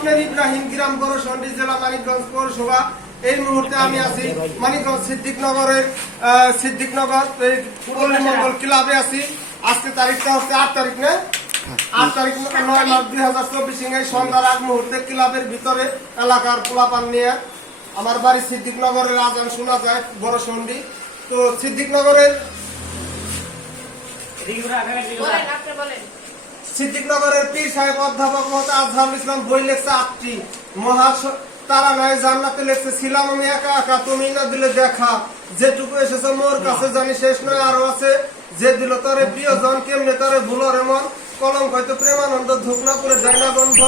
স্বপ্নের ইব্রাহিম গ্রাম বড়সন্ডি জেলা মানিকগঞ্জ পৌরসভা। এই মুহূর্তে আমি আছি মানিকগঞ্জ সিদ্দিকনগর পল্লী মন্ডল ক্লাবে আছি। আজকে তারিখটা হচ্ছে 8 তারিখ না, 8 তারিখ 9 মার্চ 2024 সন্ধ্যার আগ মুহূর্তে ক্লাবের ভিতরে এলাকার পোলাপান নিয়ে আমার বাড়ি সিদ্দিকনগরের আজান শোনা যায় বড়সন্ডি। তো সিদ্দিকনগরের পীর সাহেব অধ্যাপক মোহাম্মদ আজহারুল ইসলাম বই লেখছে 8টি। তারা নয় জান্নাতে লেখছে ছিলাম আমি একা একা তুমি না দিলে দেখা, যেটুকু এসেছে মোর কাছে জানি শেষ নয় আরো আছে, যে দিল তরে প্রিয়জন কেমনে তরে ভুল রে মন, কলঙ্ক হয়তো প্রেমানন্দ ধুকনা করে যায় না গন্ধ,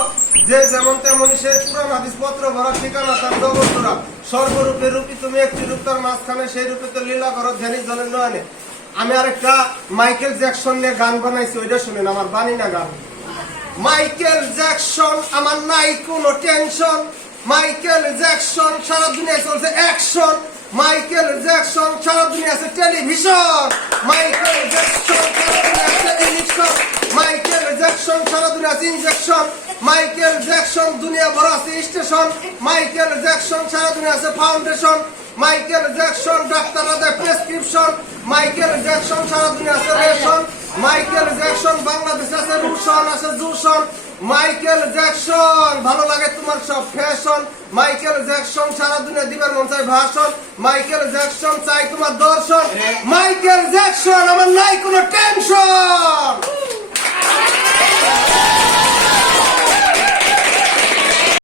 যে যেমন তেমনই সে পুরাণ হাদিস পত্র ভরা ঠিকানা তার জগৎরা, সর্বরূপে রূপী তুমি একটি রূপ তার মাঝখানে সেই রূপে তো লীলা করো ধ্যানী জনের নয়নে। আমি আরেকটা মাইকেল জ্যাকসন নিয়ে গান বানাইছি, ওইটা শুনেন, আমার বানি না গান। মাইকেল জ্যাকসন আমার নাই কোনো টেনশন, মাইকেল জ্যাকসন সারা দুনিয়ায় চলছে অ্যাকশন, মাইকেল জ্যাকসন সারা দুনিয়া আছে টেলিভিশন, মাইকেল জ্যাকসন সারা দুনিয়া আছে ইলেকশন, মাইকেল জ্যাকসন সারা দুনিয়া আছে ইনজেকশন, মাইকেল জ্যাকসন দুনিয়া ভরা আছে স্টেশন, মাইকেল জ্যাকসন সারা দুনিয়া আছে ফাউন্ডেশন, মাইকেল জ্যাকসন ডাক্তাররা দেয় প্রেসক্রিপশন, মাইকেল জ্যাকসন সারা দুনিয়া আছে রেশন, মাইকেল জ্যাকসন বাংলাদেশে আছে রুশন আছে জুশন, মাইকেল জ্যাকসন ভালো লাগে তোমার সব ফ্যাশন, মাইকেল জ্যাকসন সারা দুনিয়া দিবার মন চাই ভাষণ, মাইকেল জ্যাকসন চাই তোমার দর্শন, মাইকেল জ্যাকসন আমার নাই কোনো টেনশন।